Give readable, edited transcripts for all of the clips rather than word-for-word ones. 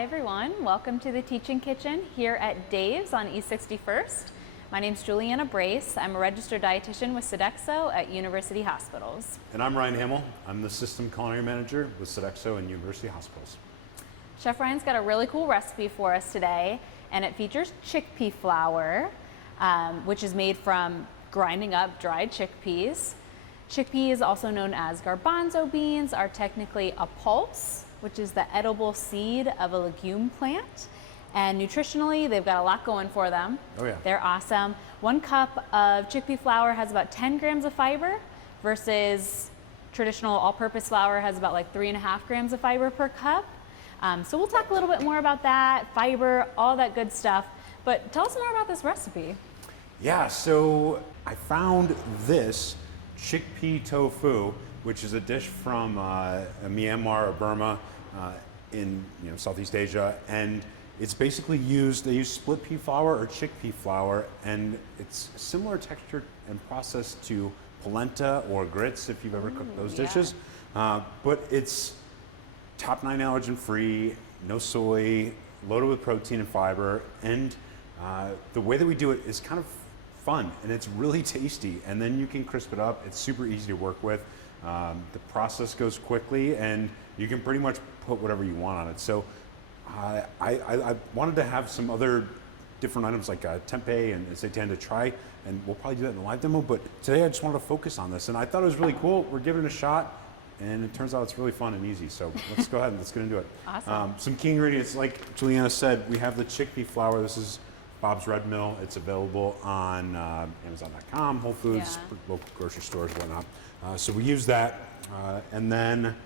Hi everyone, welcome to the Teaching Kitchen here at Dave's on East 61st. My name's Juliana Brace. I'm a registered dietitian with Sodexo at University Hospitals. And I'm Ryan Hamel. I'm the System Culinary Manager with Sodexo and University Hospitals. Chef Ryan's got a really cool recipe for us today, and it features chickpea flour, which is made from grinding up dried chickpeas. Chickpeas, also known as garbanzo beans, are technically a pulse, which is the edible seed of a legume plant. And nutritionally, they've got a lot going for them. Oh yeah. They're awesome. 1 cup of chickpea flour has about 10 grams of fiber versus traditional all-purpose flour has about like 3.5 grams of fiber per cup. So we'll talk a little bit more about that, fiber, all that good stuff. But tell us more about this recipe. Yeah, so I found this chickpea tofu, which is a dish from Myanmar or Burma in Southeast Asia, and it's basically they use split pea flour or chickpea flour, and it's similar texture and process to polenta or grits if you've ever cooked those dishes, but it's top 9 allergen free, no soy, loaded with protein and fiber, and the way that we do it is kind of fun and it's really tasty, and then you can crisp it up. It's super easy to work with. The process goes quickly and you can pretty much put whatever you want on it. So I wanted to have some other different items like tempeh and seitan to try, and we'll probably do that in the live demo, but today I just wanted to focus on this, and I thought it was really cool. We're giving it a shot, and it turns out it's really fun and easy. So let's go ahead and let's get into it. Awesome. Some key ingredients, like Juliana said, we have the chickpea flour. This is Bob's Red Mill. It's available on Amazon.com, Whole Foods, local grocery stores, whatnot. So we use that, and then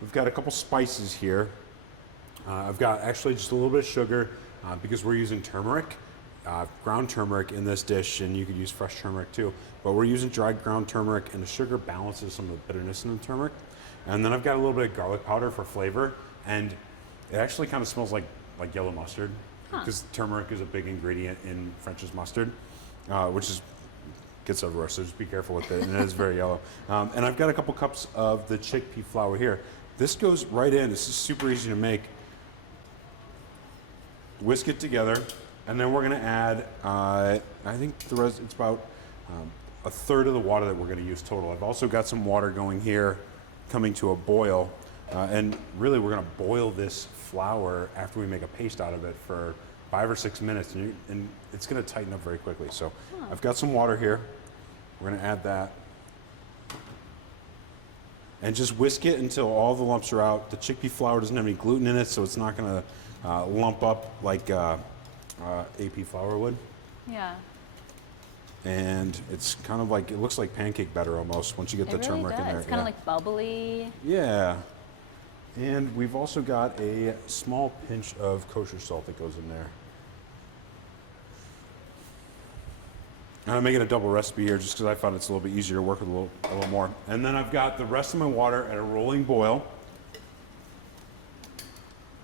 we've got a couple spices here. I've got actually just a little bit of sugar because we're using turmeric, ground turmeric in this dish, and you could use fresh turmeric too. But we're using dried ground turmeric, and the sugar balances some of the bitterness in the turmeric. And then I've got a little bit of garlic powder for flavor, and it actually kind of smells like yellow mustard, because turmeric is a big ingredient in French's mustard, which gets everywhere, so just be careful with it, and it is very yellow. And I've got a couple cups of the chickpea flour here. This goes right in. This is super easy to make. Whisk it together, and then we're going to add, I think it's about a third of the water that we're going to use total. I've also got some water going here, coming to a boil, and really we're going to boil this flour after we make a paste out of it for 5 or 6 minutes, and it's going to tighten up very quickly. So I've got some water here. We're going to add that, and just whisk it until all the lumps are out. The chickpea flour doesn't have any gluten in it, so it's not going to lump up like AP flour would. Yeah. And it's kind of like, it looks like pancake batter almost once you get the turmeric in there. It's kind of like bubbly. Yeah. And we've also got a small pinch of kosher salt that goes in there. And I'm making a double recipe here just because I found it's a little bit easier to work with a little more. And then I've got the rest of my water at a rolling boil.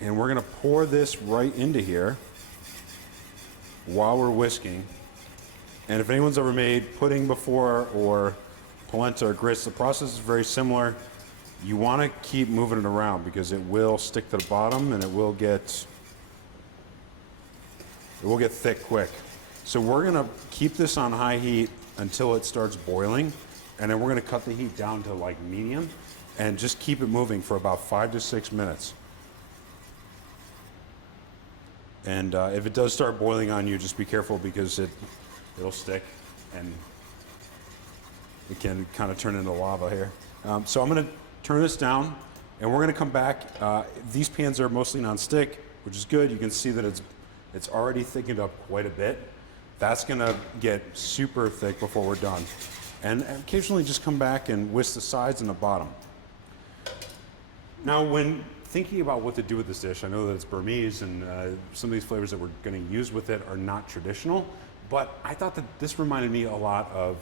And we're going to pour this right into here while we're whisking. And if anyone's ever made pudding before or polenta or grits, the process is very similar. You want to keep moving it around because it will stick to the bottom and it will get thick quick. So we're going to keep this on high heat until it starts boiling, and then we're going to cut the heat down to like medium and just keep it moving for about 5 to 6 minutes. And if it does start boiling on you, just be careful because it'll stick and it can kind of turn into lava here. So I'm going to turn this down, and we're going to come back. These pans are mostly non-stick, which is good. You can see that it's already thickened up quite a bit. That's going to get super thick before we're done. And occasionally just come back and whisk the sides and the bottom. Now, when thinking about what to do with this dish, I know that it's Burmese, and some of these flavors that we're going to use with it are not traditional, but I thought that this reminded me a lot of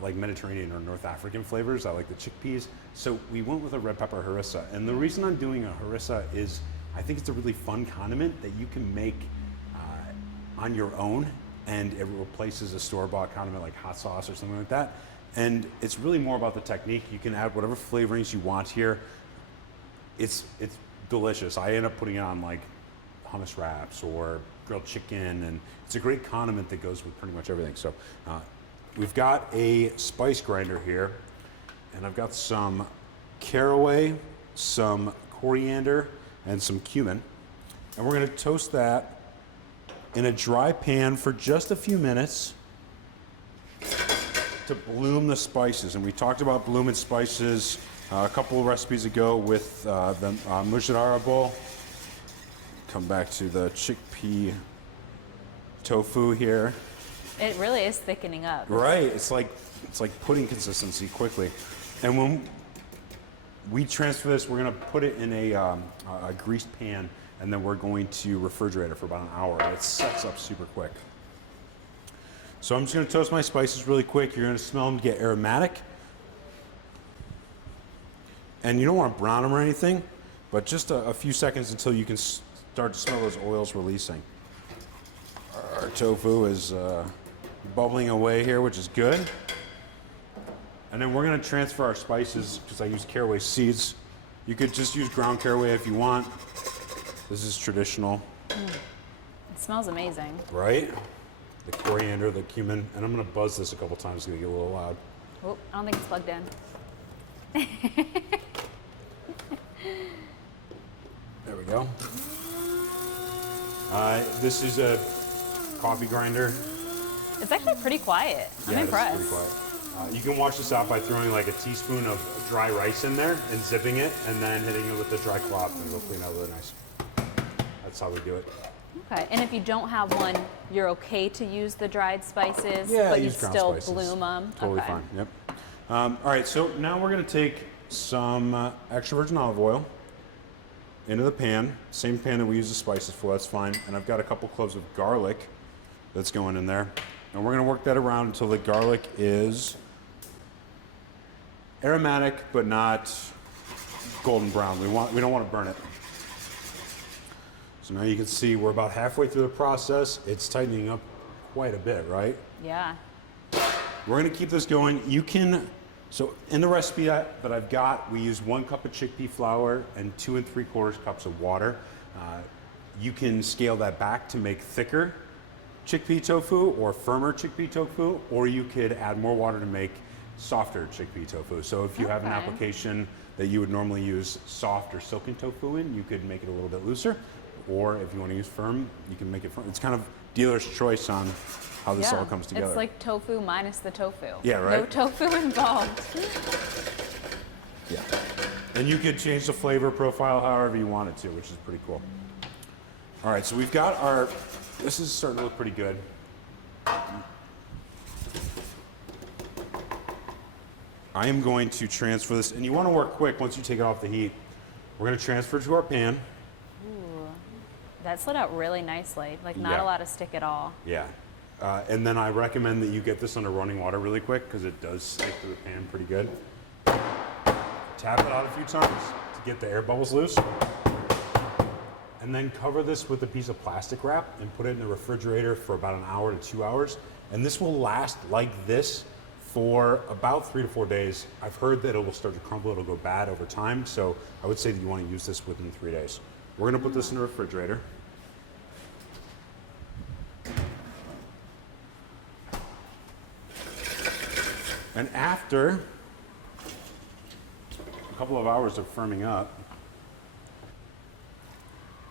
like Mediterranean or North African flavors. I like the chickpeas, so we went with a red pepper harissa. And the reason I'm doing a harissa is I think it's a really fun condiment that you can make on your own, and it replaces a store-bought condiment like hot sauce or something like that. And it's really more about the technique. You can add whatever flavorings you want here. It's delicious. I end up putting it on like hummus wraps or grilled chicken, and it's a great condiment that goes with pretty much everything. So we've got a spice grinder here, and I've got some caraway, some coriander, and some cumin. And we're gonna toast that in a dry pan for just a few minutes to bloom the spices. And we talked about blooming spices a couple of recipes ago with the mujadara bowl. Come back to the chickpea tofu here. It really is thickening up. Right, it's like pudding consistency quickly. And when we transfer this, we're gonna put it in a greased pan, and then we're going to refrigerate it for about an hour. It sets up super quick. So I'm just gonna toast my spices really quick. You're gonna smell them get aromatic. And you don't wanna brown them or anything, but just a few seconds until you can start to smell those oils releasing. Our tofu is bubbling away here, which is good. And then we're gonna transfer our spices, because I use caraway seeds. You could just use ground caraway if you want. This is traditional. It smells amazing. Right? The coriander, the cumin, and I'm gonna buzz this a couple times, it's gonna get a little loud. Oh, I don't think it's plugged in. There we go. This is a coffee grinder. It's actually pretty quiet. I'm Yeah, impressed. this is pretty quiet. You can wash this out by throwing like a teaspoon of dry rice in there and zipping it, and then hitting it with the dry cloth, and it'll clean out really nice. That's how we do it. Okay, and if you don't have one, you're okay to use the dried spices, Yeah, but you use ground still spices. bloom them? Totally Okay. fine. Yep. All right, so now we're gonna take some extra virgin olive oil into the pan, same pan that we use the spices for. That's fine. And I've got a couple cloves of garlic that's going in there, and we're gonna work that around until the garlic is aromatic but not golden brown. We don't want to burn it. So now you can see we're about halfway through the process. It's tightening up quite a bit, right? Yeah. We're gonna keep this going. You can, so in the recipe that I've got, we use 1 cup of chickpea flour and 2 3/4 cups of water. You can scale that back to make thicker chickpea tofu or firmer chickpea tofu, or you could add more water to make softer chickpea tofu. So if you have an Okay. application that you would normally use soft or silken tofu in, you could make it a little bit looser. Or if you want to use firm, you can make it firm. It's kind of dealer's choice on how this all comes together. It's like tofu minus the tofu. Yeah, right? No tofu involved. Yeah. And you could change the flavor profile however you want it to, which is pretty cool. All right, so we've got our, this is starting to look pretty good. I am going to transfer this, and you want to work quick once you take it off the heat. We're going to transfer it to our pan. Ooh, that slid out really nicely. Like not Yeah. a lot of stick at all. Yeah. And then I recommend that you get this under running water really quick because it does stick to the pan pretty good. Tap it out a few times to get the air bubbles loose. And then cover this with a piece of plastic wrap and put it in the refrigerator for about an hour to 2 hours. And this will last like this for about 3 to 4 days. I've heard that it will start to crumble, it'll go bad over time. So I would say that you want to use this within 3 days. We're gonna put this in the refrigerator. And after a couple of hours of firming up,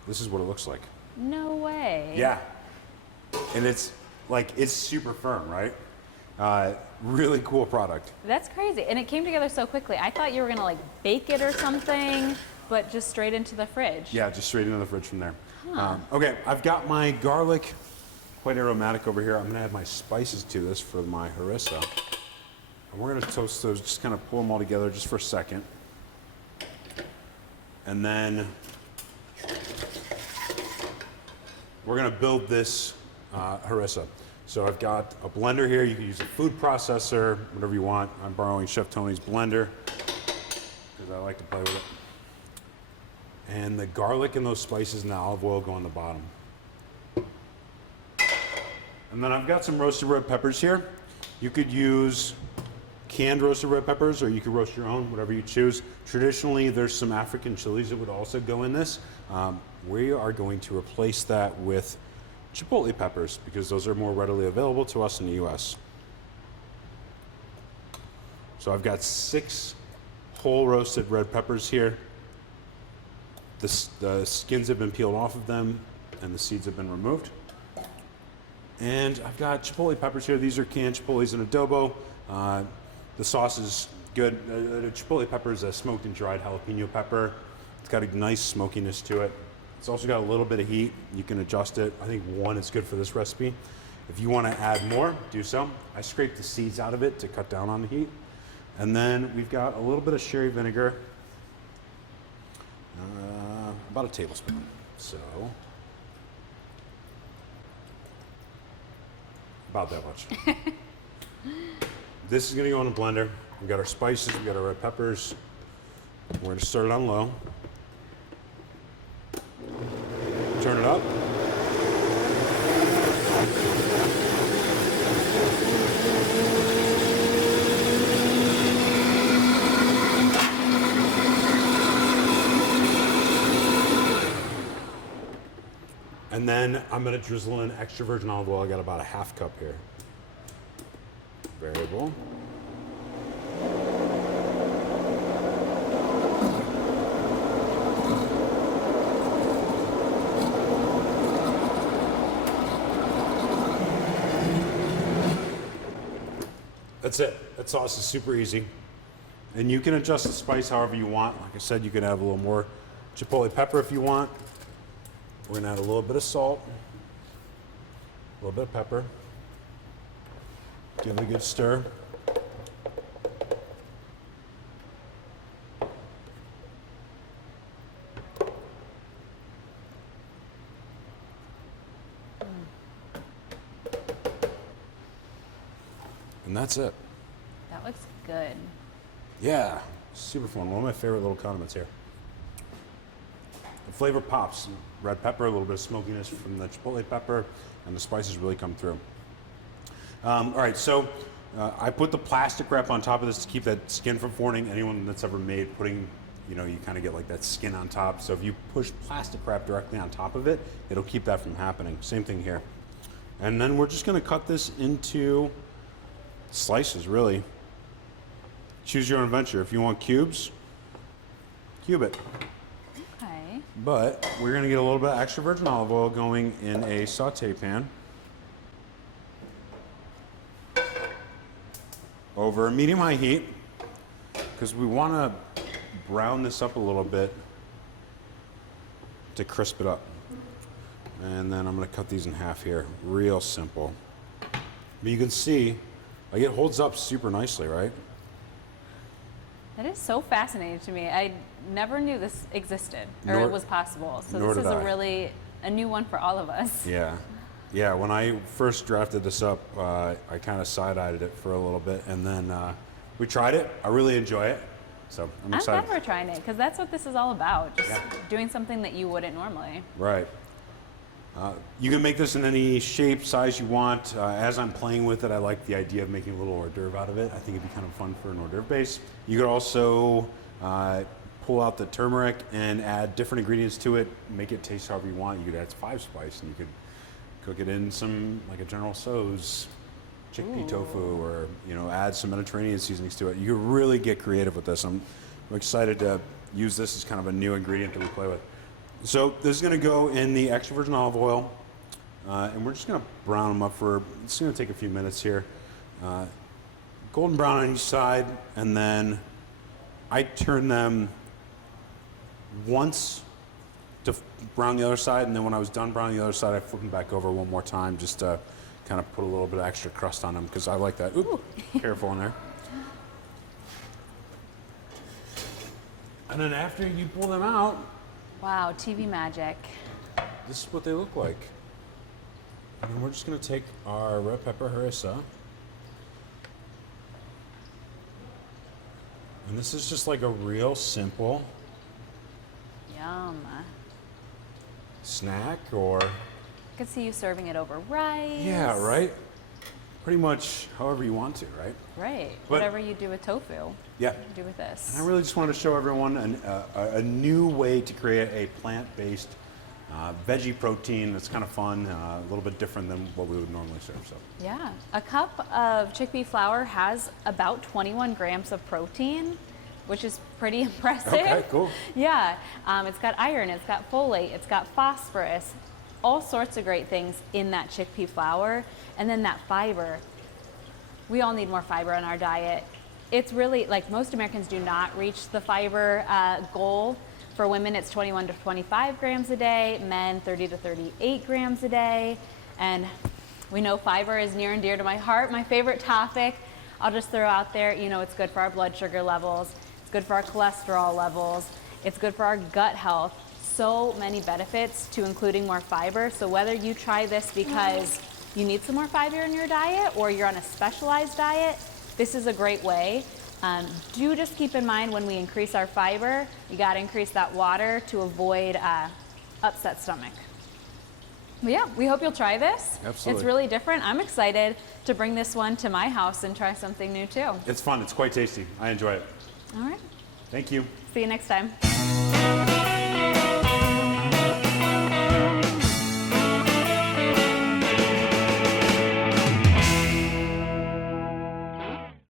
this is what it looks like. No way. Yeah. And it's like, it's super firm, right? Really cool product. That's crazy. And it came together so quickly. I thought you were gonna like bake it or something, but just straight into the fridge. Yeah, just straight into the fridge from there. Okay, I've got my garlic, quite aromatic over here. I'm gonna add my spices to this for my harissa. And we're gonna toast those, just kind of pull them all together just for a second. And then we're gonna build this harissa. So I've got a blender here. You can use a food processor, whatever you want. I'm borrowing Chef Tony's blender because I like to play with it. And the garlic and those spices and the olive oil go on the bottom. And then I've got some roasted red peppers here. You could use canned roasted red peppers, or you could roast your own, whatever you choose. Traditionally, there's some African chilies that would also go in this. we are going to replace that with chipotle peppers because those are more readily available to us in the US. So I've got 6 whole roasted red peppers here. The skins have been peeled off of them and the seeds have been removed. And I've got chipotle peppers here. These are canned chipotles in adobo. The sauce is good. The chipotle pepper is a smoked and dried jalapeno pepper. It's got a nice smokiness to it. It's also got a little bit of heat. You can adjust it. I think 1 is good for this recipe. If you want to add more, do so. I scraped the seeds out of it to cut down on the heat. And then we've got a little bit of sherry vinegar, about a tablespoon. So, about that much. This is going to go in a blender. We've got our spices, we've got our red peppers. We're going to start it on low. Turn it up. And then I'm going to drizzle in extra virgin olive oil. I got about a half cup here. Variable. That's it. That sauce is super easy. And you can adjust the spice however you want. Like I said, you can add a little more chipotle pepper if you want. We're gonna add a little bit of salt, a little bit of pepper. Give it a good stir. And that's it. That looks good. Yeah, super fun. One of my favorite little condiments here. The flavor pops. Red pepper, a little bit of smokiness from the chipotle pepper, and the spices really come through. All right, so I put the plastic wrap on top of this to keep that skin from forming. Anyone that's ever made pudding, you know, you kind of get like that skin on top. So if you push plastic wrap directly on top of it, it'll keep that from happening. Same thing here. And then we're just gonna cut this into slices, really. Choose your own adventure. If you want cubes, cube it. Okay. But we're gonna get a little bit of extra virgin olive oil going in a saute pan over medium-high heat because we wanna brown this up a little bit to crisp it up. And then I'm gonna cut these in half here, real simple. But you can see, like it holds up super nicely, right? That is so fascinating to me. I never knew this existed or Nor- it was possible. So nor this is did a I. really a new one for all of us. Yeah. Yeah, when I first drafted this up, I kind of side-eyed it for a little bit, and then we tried it. I really enjoy it, so I'm I'm excited. glad we're trying it because that's what this is all about. Just Yeah. doing something that you wouldn't normally. Right. You can make this in any shape, size you want. As I'm playing with it, I like the idea of making a little hors d'oeuvre out of it. I think it'd be kind of fun for an hors d'oeuvre base. You could also pull out the turmeric and add different ingredients to it, make it taste however you want. You could add 5 spice, and you could cook it in some, like a General Tso's chickpea tofu, or add some Mediterranean seasonings to it. You could really get creative with this. I'm excited to use this as kind of a new ingredient that we play with. So this is going to go in the extra virgin olive oil, and we're just going to brown them up for, it's going to take a few minutes here. Golden brown on each side, and then I turn them once to brown the other side, and then when I was done browning the other side, I flip them back over one more time just to kind of put a little bit of extra crust on them because I like that. Ooh, careful in there. And then after you pull them out, Wow, TV magic. this is what they look like. And then we're just going to take our red pepper harissa. And this is just like a real simple Yum. snack, or I could see you serving it over rice. yeah, right? Pretty much however you want to, right? Right. But- Whatever you do with tofu, Yeah. do with this. And I really just wanted to show everyone a new way to create a plant-based veggie protein. It's kind of fun, a little bit different than what we would normally serve. So. Yeah, a cup of chickpea flour has about 21 grams of protein, which is pretty impressive. Okay, cool. Yeah, it's got iron, it's got folate, it's got phosphorus, all sorts of great things in that chickpea flour. And then that fiber. We all need more fiber in our diet. It's really, like, most Americans do not reach the fiber goal. For women, it's 21 to 25 grams a day, men 30 to 38 grams a day. And we know fiber is near and dear to my heart, my favorite topic. I'll just throw out there, you know, it's good for our blood sugar levels, it's good for our cholesterol levels, it's good for our gut health. So many benefits to including more fiber. So whether you try this because you need some more fiber in your diet or you're on a specialized diet, this is a great way. Do just keep in mind when we increase our fiber, you got to increase that water to avoid upset stomach. But yeah, we hope you'll try this. Absolutely. It's really different. I'm excited to bring this one to my house and try something new too. It's fun. It's quite tasty. I enjoy it. All right. Thank you. See you next time.